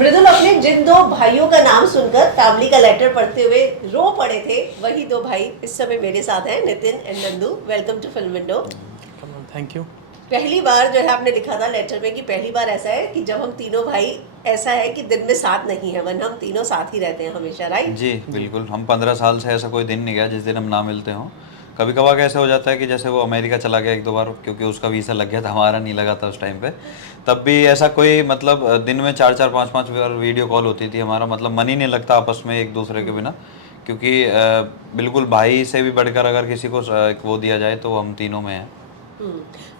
मृदुल अपने जिन दो भाइयों का नाम सुनकर फैमिली का लेटर पढ़ते हुए रो पड़े थे, वही दो भाई इस समय मेरे साथ हैं, Nitin and Nandu. Welcome to Film Window. Thank you. पहली बार जो है आपने लिखा था लेटर में कि पहली बार ऐसा है कि जब हम तीनों भाई, ऐसा है कि दिन में साथ नहीं है, वरना हम तीनों साथ ही रहते हैं हमेशा, राइट? जी बिल्कुल। हम 15 साल से ऐसा कोई दिन नहीं गया जिस दिन हम ना मिलते हों। कभी कभार ऐसा हो जाता है कि जैसे वो अमेरिका चला गया एक दो बार, क्योंकि उसका वीज़ा लग गया था, हमारा नहीं लगा था उस टाइम पे। तब भी ऐसा कोई मतलब दिन में 4-4 5-5 बार वीडियो कॉल होती थी हमारा, मतलब मन ही नहीं लगता आपस में एक दूसरे के बिना। क्योंकि बिल्कुल भाई से भी बढ़कर अगर किसी को एक वो दिया जाए तो हम तीनों में हैं।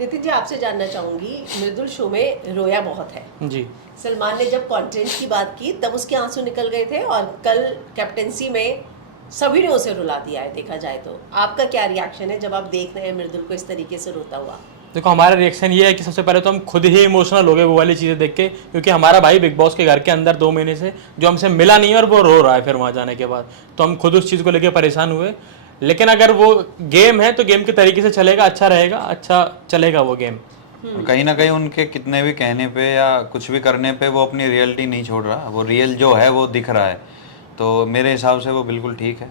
नितिन जी, आपसे जानना चाहूंगी, मृदुल शो में रोया बहुत है जी। सलमान ने जब कंटेंट की बात की तब उसके आंसू निकल गए थे, और कल कैप्टेंसी में सभी ने उसे रुला दिया है। देखा जाए तो आपका क्या रिएक्शन है जब आप देख रहे हैं मृदुल को इस तरीके से रोता हुआ? देखो, हमारा रिएक्शन ये है कि सबसे पहले तो हम खुद ही इमोशनल हो गए वो वाली चीज़ें देख के, क्योंकि हमारा भाई बिग बॉस के घर के अंदर 2 महीने से जो हमसे मिला नहीं है और वो रो रहा है फिर वहाँ जाने के बाद, तो हम खुद उस चीज़ को लेके परेशान हुए। लेकिन अगर वो गेम है तो गेम के तरीके से चलेगा, अच्छा रहेगा, अच्छा चलेगा वो गेम। और कहीं ना कहीं उनके कितने भी कहने पे या कुछ भी करने पे वो अपनी रियलिटी नहीं छोड़ रहा, वो रियल जो है वो दिख रहा है। तो मेरे हिसाब से वो बिल्कुल ठीक है।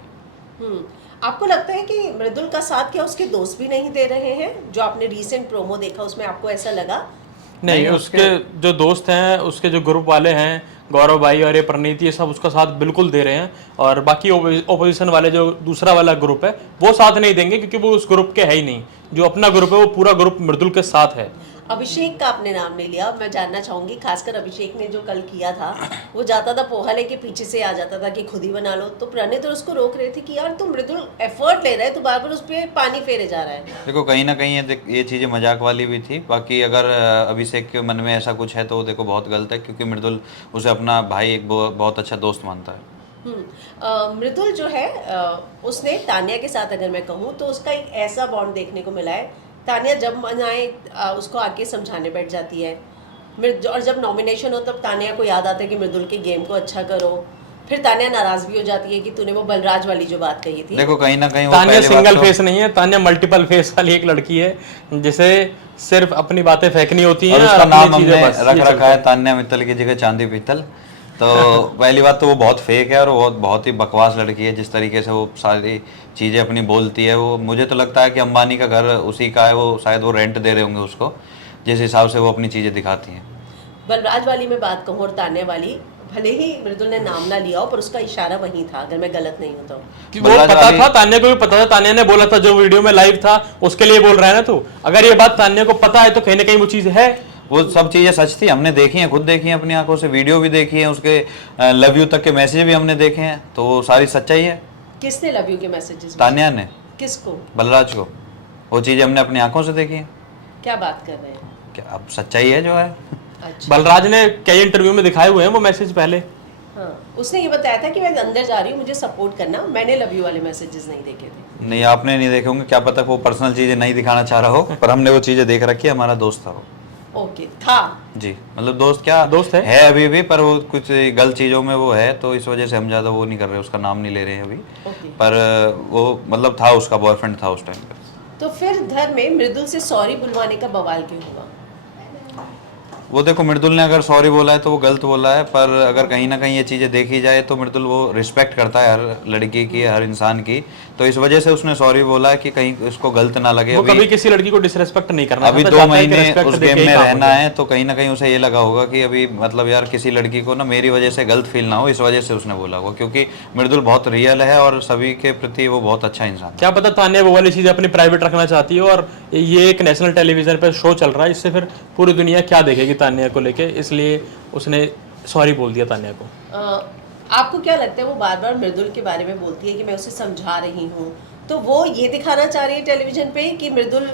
आपको लगता है कि मृदुल का साथ क्या उसके दोस्त भी नहीं दे रहे हैं? जो आपने रीसेंट प्रोमो देखा उसमें आपको ऐसा लगा? नहीं, उसके जो दोस्त हैं, उसके जो ग्रुप वाले हैं, गौरव भाई और ये प्रणीति, ये सब उसका साथ बिल्कुल दे रहे हैं। और बाकी ओपोजिशन वाले जो दूसरा वाला ग्रुप है वो साथ नहीं देंगे, क्योंकि वो उस ग्रुप के है ही नहीं। जो अपना ग्रुप है वो पूरा ग्रुप मृदुल के साथ है। अभिषेक का आपने नाम नहीं लिया, मैं जानना चाहूंगी, खासकर अभिषेक ने जो कल किया था, वो जाता था पोहा लेके पीछे से आ जाता था कि खुद ही बना लो, तो प्रणीत तो उसको रोक रहे थे कि यार तुम मृदुल एफर्ट ले रहे है, तो बार बार उस पर पानी फेरे जा रहा है। देखो कहीं ना कहीं ये चीज़ें मजाक वाली भी थी। बाकी अगर अभिषेक के मन में ऐसा कुछ है तो देखो बहुत गलत है, क्योंकि मृदुल उसे अपना भाई एक बहुत अच्छा दोस्त मानता है। मृदुल जो है उसने तान्या के साथ, अगर मैं कहूँ तो उसका एक ऐसा बॉन्ड देखने को मिला है। तान्या जब मन आए उसको आके समझाने बैठ जाती है, और जब नॉमिनेशन हो तब तान्या को याद आता है कि मृदुल के गेम को अच्छा करो। फिर तान्या नाराज भी हो जाती है कि तूने वो बलराज वाली जो बात कही थी। देखो कहीं ना कहीं तान्या सिंगल फेस नहीं है, तान्या मल्टीपल फेस वाली एक लड़की है, जिसे सिर्फ अपनी बातें फेंकनी होती हैं। और उसका नाम हमने रख रखा है तान्या मित्तल की जगह चांदी पीतल। तो पहली बात तो वो बहुत फेक है और वो बहुत ही बकवास लड़की है। जिस तरीके से वो सारी चीज़ें अपनी बोलती है, वो मुझे तो लगता है कि अंबानी का घर उसी का है, वो शायद वो रेंट दे रहे होंगे उसको, जिस हिसाब से वो अपनी चीज़ें दिखाती हैं। बलराज वाली में बात कहूँ और तान्या वाली, भले ही मृदुल ने नाम ना लिया हो पर उसका इशारा वही था, अगर मैं गलत नहीं हूँ तो। वो पता था, तान्या को भी पता था, तान्या ने बोला था जो वीडियो में लाइव था उसके लिए बोल रहा है ना। तो अगर ये बात तान्या को पता है तो कहीं ना कहीं वो चीज़ है। वो सब चीज़ें सच थी, हमने देखी हैं, खुद देखी हैं अपनी आंखों से, वीडियो भी देखी है, उसके लव यू तक के मैसेज भी हमने देखे हैं, तो वो सारी सच्चाई है। किसने लव यू के मैसेजेस? तान्या ने। किसको? बलराज को। वो चीज़ें हमने अपनी आंखों से देखी हैं। क्या बात कर रहे हैं? क्या अब सच्चाई है जो है। अच्छा। बलराज ने कई इंटरव्यू में दिखाए हुए हैं वो मैसेज पहले। हाँ, उसने ये बताया था कि मैं अंदर जा रही हूँ, मुझे सपोर्ट करना। मैंने लव यू वाले मैसेजेस नहीं देखे थे। नहीं, आपने नहीं देखे होंगे, क्या पता वो पर्सनल चीज़ें नहीं दिखाना चाह रहा हो, पर हमने वो चीज़ें देख रखी है। हमारा दोस्त था वो। ओके, था जी, मतलब दोस्त क्या, दोस्त है अभी भी, पर वो कुछ गलत चीज़ों में वो है, तो इस वजह से हम ज़्यादा वो नहीं कर रहे, उसका नाम नहीं ले रहे हैं अभी। ओके। पर वो मतलब था, उसका बॉयफ्रेंड था उस टाइम पे। तो फिर घर में मृदुल से सॉरी बुलवाने का बवाल क्यों हुआ? वो देखो, मृदुल ने अगर सॉरी बोला है तो वो गलत बोला है, पर अगर कहीं ना कहीं ये चीज़ें देखी जाए तो मृदुल वो रिस्पेक्ट करता है हर लड़की की, हर इंसान की, तो इस वजह से उसने सॉरी बोला है कि कहीं उसको गलत ना लगे। वो कभी किसी लड़की को डिसरेस्पेक्ट नहीं करना। अभी 2 महीने उस गेम में रहना है, तो कहीं ना कहीं उसे ये लगा होगा कि अभी मतलब यार किसी लड़की को ना मेरी वजह से गलत फील ना हो, इस वजह से उसने बोला होगा, क्योंकि मृदुल बहुत रियल है और सभी के प्रति वो बहुत अच्छा इंसान है। क्या पता तान्या वो वाली चीज़ें अपनी प्राइवेट रखना चाहती है, और ये एक नेशनल टेलीविजन पे शो चल रहा है, इससे फिर पूरी दुनिया क्या देखेगी तान्या को लेके, इसलिए उसने सॉरी बोल दिया तान्या को। आपको क्या लगता है वो बार बार मृदुल के बारे में बोलती है कि मैं उसे समझा रही हूँ, तो वो ये दिखाना चाह रही है टेलीविजन पे कि मृदुल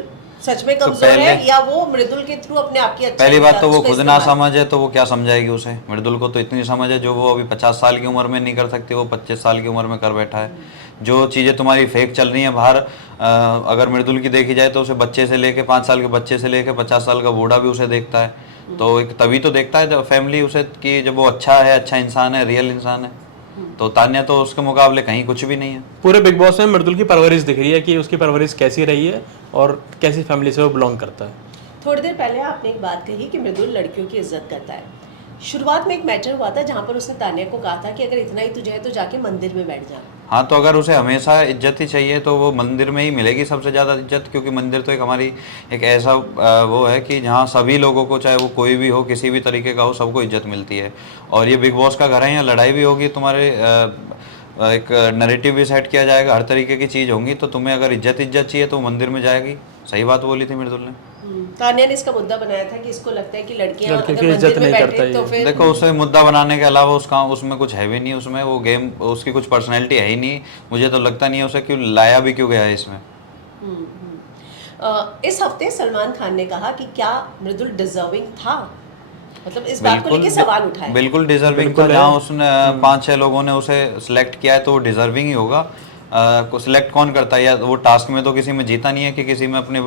सच में कमजोर है, या वो मृदुल के थ्रू अपने आप की अच्छाई? पहली बात तो वो खुद ना समझ है तो वो क्या समझाएगी उसे। मृदुल को तो इतनी समझ है जो वो अभी 50 साल की उम्र में नहीं कर सकती, वो 25 साल की उम्र में कर बैठा है। जो चीज़ें तुम्हारी फेक चल रही हैं बाहर, अगर मृदुल की देखी जाए तो उसे बच्चे से लेके 5 साल के बच्चे से लेके 50 साल का बूढ़ा भी उसे देखता है, तो एक तभी तो देखता है जब फैमिली उसे कि जब वो अच्छा है, अच्छा इंसान है, रियल इंसान है। तो तान्या तो उसके मुकाबले कहीं कुछ भी नहीं है। पूरे बिग बॉस में मृदुल की परवरिश दिख रही है कि उसकी परवरिश कैसी रही है और कैसी फैमिली से वो बिलोंग करता है। थोड़ी देर पहले आपने एक बात कही कि मृदुल लड़कियों की इज्जत करता है, शुरुआत में एक मैटर हुआ था जहाँ पर उसने तान्या को कहा था कि अगर इतना ही तुझे है तो जाके मंदिर में बैठ जा। हाँ, तो अगर उसे हमेशा इज्जत ही चाहिए तो वो मंदिर में ही मिलेगी सबसे ज़्यादा इज्जत, क्योंकि मंदिर तो एक हमारी एक ऐसा वो है कि जहाँ सभी लोगों को, चाहे वो कोई भी हो, किसी भी तरीके का हो, सबको इज्जत मिलती है। और ये बिग बॉस का घर है, यहाँ लड़ाई भी होगी, तुम्हारे एक नैरेटिव भी सेट किया जाएगा, हर तरीके की चीज़ होंगी। तो तुम्हें अगर इज्जत चाहिए तो वो मंदिर में जाएगी। सही बात बोली थी मृदुल ने। तान्या ने इसका मुद्दा बनाया था कि इसको लगता है कि लड़कियां लड़के अगर की इज्जत मंदिर में नहीं बैठे करता तो ये। फिर देखो, उसे मुद्दा बनाने के अलावा उसमें कुछ है भी नहीं। उसमें वो गेम, उसकी कुछ पर्सनैलिटी है ही नहीं। मुझे तो लगता नहीं है उसे क्यों लाया भी क्यों गया है इसमें। इस हफ्ते सलमान खान ने कहा कि क्या मृदुल डिजर्विंग था, मतलब इस बात को लेकर सवाल उठाए। बिल्कुल डिजर्विंग था। बिल्कुल है। जहाँ उसने 5-6 लोगों ने उसे सिलेक्ट किया है तो वो डिजर्विंग ही होगा। को सिलेक्ट कौन करता है? या वो टास्क में तो किसी में जीता नहीं है कि किसी में अपने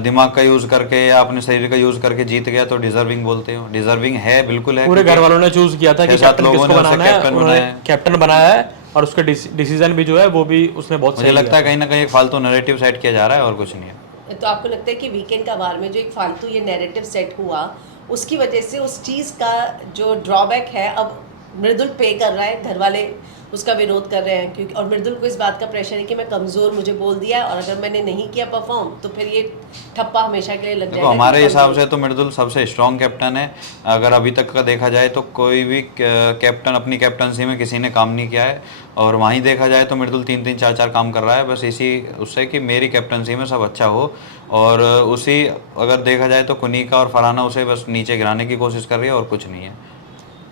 दिमाग का यूज करके या अपने शरीर का यूज करके जीत गया तो डिजर्विंग बोलते हो। डिजर्विंग है, बिल्कुल है। पूरे घर वालों ने चूज किया था कि 6-7 कैप्टन लोगों किसको ने उसे बनाना है, कैप्टन उन्होंने बनाया है। कैप्टन बनाया है और उसका डिसीजन भी जो है वो भी उसने बहुत मुझे सही लगता है लिया। कहीं ना कहीं एक फालतू नैरेटिव सेट किया जा रहा है और कुछ नहीं है। तो आपको लगता है कि वीकेंड का वार में जो एक फालतू ये नैरेटिव सेट हुआ उसकी वजह से उस चीज़ का जो ड्रॉबैक है अब मृदुल पे कर रहा है, घर वाले उसका विरोध कर रहे हैं क्योंकि, और मृदुल को इस बात का प्रेशर है कि मैं कमज़ोर, मुझे बोल दिया और अगर मैंने नहीं किया परफॉर्म तो फिर ये ठप्पा हमेशा के लिए लग देखो, जाएगा। हमारे हिसाब से तो मृदुल सबसे स्ट्रॉन्ग कैप्टन है। अगर अभी तक का देखा जाए तो कोई भी कैप्टन अपनी कैप्टनसी में किसी ने काम नहीं किया है। और वहीं देखा जाए तो मृदुल 3-3 4-4 काम कर रहा है, बस इसी उससे कि मेरी कैप्टनसी में सब अच्छा हो। और उसी अगर देखा जाए तो कुनिका और फरहाना उसे बस नीचे गिराने की कोशिश कर रही है और कुछ नहीं है।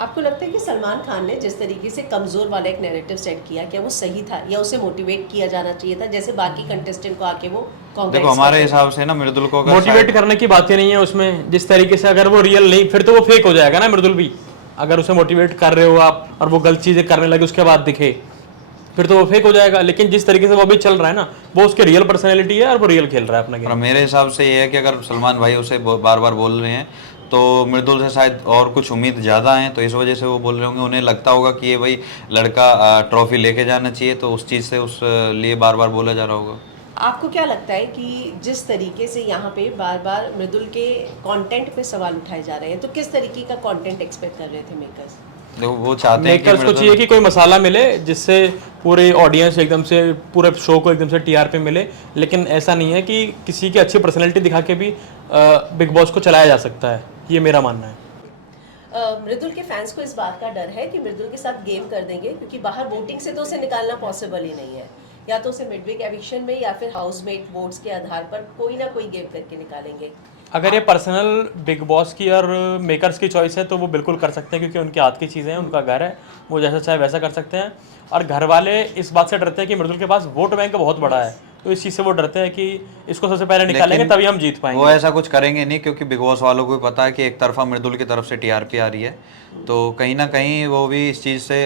आपको लगता है कि सलमान खान ने जिस तरीके से कमज़ोर वाला एक नैरेटिव सेट किया, क्या वो सही था या उसे मोटिवेट किया जाना चाहिए था जैसे बाकी कंटेस्टेंट को आके वो देखो, हमारे हिसाब से ना मृदुल को मोटिवेट करने की बात ही नहीं है उसमें। जिस तरीके से अगर वो रियल नहीं, फिर तो वो फेक हो जाएगा ना मृदुल भी। अगर उसे मोटिवेट कर रहे हो आप और वो गलत चीजें करने लगे उसके बाद दिखे, फिर तो वो फेक हो जाएगा। लेकिन जिस तरीके से वो अभी चल रहा है ना, वो उसके रियल पर्सनैलिटी है और वो रियल खेल रहा है अपना और गेम। मेरे हिसाब से ये है कि अगर सलमान भाई उसे बार बार बोल रहे हैं तो मृदुल से शायद और कुछ उम्मीद ज़्यादा है, तो इस वजह से वो बोल रहे होंगे। उन्हें लगता होगा कि ये भाई लड़का ट्रॉफी लेके जाना चाहिए, तो उस चीज़ से उस लिए बार बार बोला जा रहा होगा। आपको क्या लगता है कि जिस तरीके से यहाँ पे बार बार मृदुल के कंटेंट पे सवाल उठाए जा रहे हैं, तो किस तरीके का कंटेंट एक्सपेक्ट कर रहे थे मेकर्स? देखो, वो चाहते हैं कि मेकर्स को चाहिए कि कोई मसाला मिले जिससे पूरे ऑडियंस एकदम से, पूरे शो को एकदम से टीआर पे मिले। लेकिन ऐसा नहीं है कि किसी की अच्छी पर्सनैलिटी दिखा के भी बिग बॉस को चलाया जा सकता है, ये मेरा मानना है। मृदुल के फैंस को इस बात का डर है कि मृदुल के साथ गेम कर देंगे क्योंकि बाहर वोटिंग से तो उसे निकालना पॉसिबल ही नहीं है, या तो उसे मिडवीक एविक्शन में या फिर हाउसमेट वोट्स के आधार पर कोई ना कोई गेम करके निकालेंगे। अगर ये पर्सनल बिग बॉस की और मेकर्स की चॉइस है तो वो बिल्कुल कर सकते हैं, क्योंकि उनके हाथ की चीज़ें हैं, उनका घर है, वो जैसा चाहे वैसा कर सकते हैं। और घर वाले इस बात से डरते हैं कि मृदुल के पास वोट बैंक बहुत बड़ा है, तो इस चीज़ से वो डरते हैं कि इसको सबसे पहले निकालेंगे तभी हम जीत पाएंगे। वो ऐसा कुछ करेंगे नहीं, क्योंकि बिग बॉस वालों को भी पता है कि एक तरफा मृदुल की तरफ से टीआरपी आ रही है। तो कहीं ना कहीं वो भी इस चीज़ से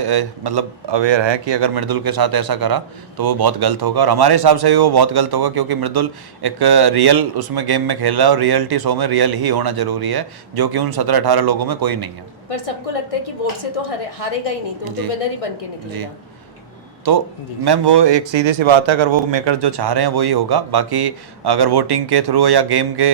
मतलब अवेयर है कि अगर मृदुल के साथ ऐसा करा तो वो बहुत गलत होगा। और हमारे हिसाब से भी वो बहुत गलत होगा, क्योंकि मृदुल एक रियल उसमें गेम में खेल रहा है और रियलिटी शो में रियल ही होना जरूरी है, जो कि उन 17-18 लोगों में कोई नहीं है। पर सबको लगता है कि वोट से तो हारेगा ही नहीं, तो वो तो विनर ही बन के निकलेगा। तो मैम, वो एक सीधी सी बात है, अगर वो मेकर जो चाह रहे हैं वही होगा। बाकी अगर वोटिंग के थ्रू या गेम के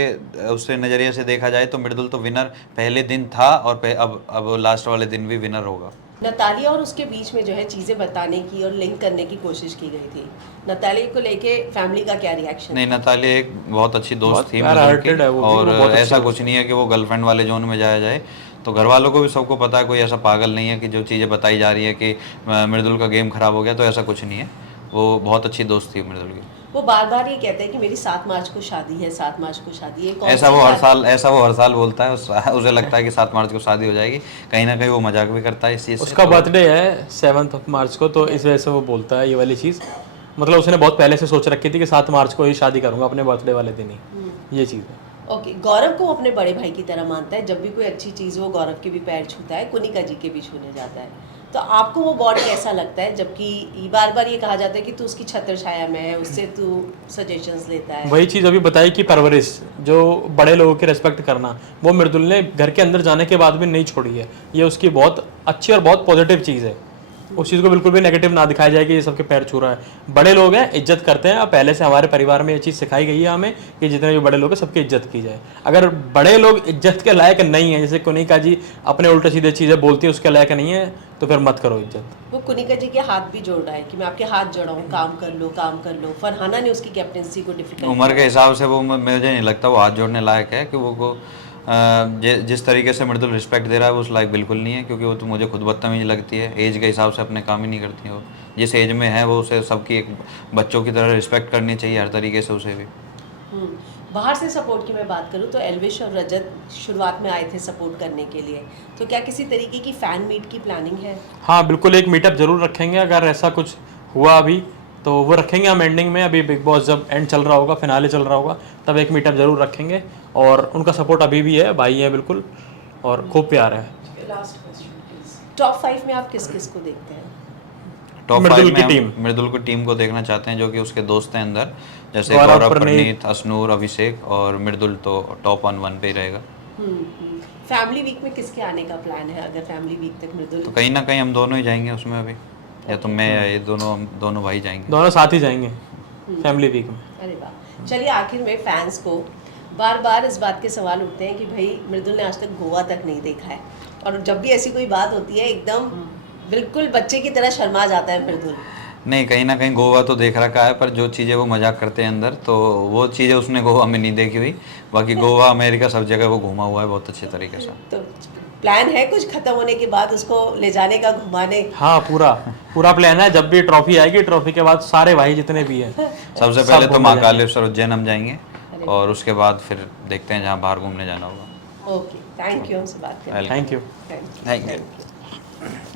उससे नज़रिए से देखा जाए तो मृदुल तो विनर पहले दिन था और अब लास्ट वाले दिन भी विनर होगा। नतालिया और उसके बीच में जो है चीज़ें बताने की और लिंक करने की कोशिश की गई थी। नतालिया को लेके फैमिली का क्या रिएक्शन? नहीं, नतालिया एक बहुत अच्छी दोस्त थी प्यार मृदुल हार्टेड है की, वो भी, और वो बहुत अच्छी ऐसा दोस्त कुछ नहीं है कि वो गर्लफ्रेंड वाले जोन में जाया जाए। तो घर वालों को भी सबको पता है, कोई ऐसा पागल नहीं है कि जो चीज़ें बताई जा रही है कि मृदुल का गेम खराब हो गया, तो ऐसा कुछ नहीं है। वो बहुत अच्छी दोस्त थी मृदुल की। वो बार बार ये कहते हैं कि मेरी 7 मार्च को शादी है, 7 मार्च को शादी है। कौन ऐसा सी वो हर शादी? साल बोलता है। उसे लगता है कि 7 मार्च को शादी हो जाएगी। कहीं ना कहीं वो मजाक भी करता है इस चीज़ से। उसका बर्थडे है 7 मार्च को, तो इस वजह से वो बोलता है ये वाली चीज़। मतलब उसने बहुत पहले से सोच रखी थी कि 7 मार्च को ही शादी करूंगा, अपने बर्थडे वाले दिन ही। ये चीज़ है। ओके, गौरव को अपने बड़े भाई की तरह मानता है। जब भी कोई अच्छी चीज़ वो गौरव के भी पैर छूता है, कुनिका जी के भी छूने जाता है। तो आपको वो बॉन्ड कैसा लगता है, जबकि बार बार ये कहा जाता है कि तू उसकी छत्र छाया में है, उससे तू सजेशंस लेता है? वही चीज़ अभी बताई कि परवरिश, जो बड़े लोगों की रिस्पेक्ट करना, वो मृदुल ने घर के अंदर जाने के बाद भी नहीं छोड़ी है। ये उसकी बहुत अच्छी और बहुत पॉजिटिव चीज़ है। उस चीज़ को बिल्कुल भी नेगेटिव ना दिखाया जाए कि ये सबके पैर छू रहा है। बड़े लोग हैं, इज्जत करते हैं, और पहले से हमारे परिवार में ये चीज़ सिखाई गई है हमें कि जितने भी बड़े लोग हैं सबकी इज्जत की जाए। अगर बड़े लोग इज्जत के लायक नहीं है, जैसे कुनिका जी अपने उल्टे सीधे चीज़ें बोलती हैं, उसके लायक नहीं है, तो फिर मत करो इज्जत। वो कुनिका जी के हाथ भी जोड़ रहा है कि मैं आपके हाथ जोड़ाऊँ, काम कर लो, काम कर लो। फरहाना ने उसकी कैप्टनसी को डिफिकल्ट उम्र के हिसाब से वो मुझे नहीं लगता वो हाथ जोड़ने लायक है, कि वो को जिस तरीके से मृदुल रिस्पेक्ट दे रहा है वो उस लायक बिल्कुल नहीं है, क्योंकि वो तो मुझे खुद बदतमीज लगती है। एज के हिसाब से अपने काम ही नहीं करती है वो। जिस एज में है वो उसे सबकी एक बच्चों की तरह रिस्पेक्ट करनी चाहिए हर तरीके से उसे भी। बाहर से सपोर्ट की मैं बात करूँ तो एल्विश और रजत शुरुआत में आए थे सपोर्ट करने के लिए, तो क्या किसी तरीके की फ़ैन मीट की प्लानिंग है? हाँ बिल्कुल, एक मीटअप जरूर रखेंगे, अगर ऐसा कुछ हुआ अभी तो वो रखेंगे हम एंडिंग में। अभी बिग बॉस जब एंड चल रहा होगा, फिनाले चल रहा होगा, तब एक मीटअप जरूर रखेंगे। और उनका सपोर्ट अभी भी है, भाई है बिल्कुल, और खूब प्यार है। लास्ट क्वेश्चन प्लीज, टॉप 5 में आप किस किस को देखते हैं? टॉप मृदुल 5 की में टीम। हम मृदुल की टीम को देखना चाहते हैं, जो कि उसके दोस्त हैं अंदर, जैसे गौरव, गौरव, प्रनीत, प्रनीत, अशनूर, अभिषेक, और मृदुल तो टॉप 1 पे ही रहेगा। फैमिली वीक में किसके आने का प्लान है? अगर फैमिली वीक तक मृदुल, तो कहीं ना कहीं हम दोनों ही जाएंगे उसमें अभी, या तो मैं या ये दोनों भाई जाएंगे। दोनों साथ ही जाएंगे फैमिली वीक में। अरे वाह। चलिए आखिर में फैंस को बार बार इस बात के सवाल उठते हैं कि भाई मृदुल ने आज तक गोवा तक नहीं देखा है, और जब भी ऐसी कोई बात होती है एकदम बिल्कुल बच्चे की तरह शर्मा जाता है मृदुल। नहीं, कहीं ना कहीं गोवा तो देख रखा है, पर जो चीज़ें वो मजाक करते हैं अंदर, तो वो चीज़ें उसने गोवा में नहीं देखी हुई। बाकी गोवा, अमेरिका, सब जगह वो घूमा हुआ है बहुत अच्छे तरीके से। तो प्लान है कुछ खत्म होने के बाद उसको ले जाने का, घुमाने? हाँ पूरा प्लान है। जब भी ट्रॉफी आएगी, ट्रॉफी के बाद सारे भाई जितने भी हैं सबसे सब पहले तो घूमने महाकालेश्वर, उज्जैन हम जाएंगे, और उसके बाद फिर देखते हैं जहाँ बाहर घूमने जाना होगा। ओके, थैंक यू हमसे बात करने। Thank you. Thank you. Thank you.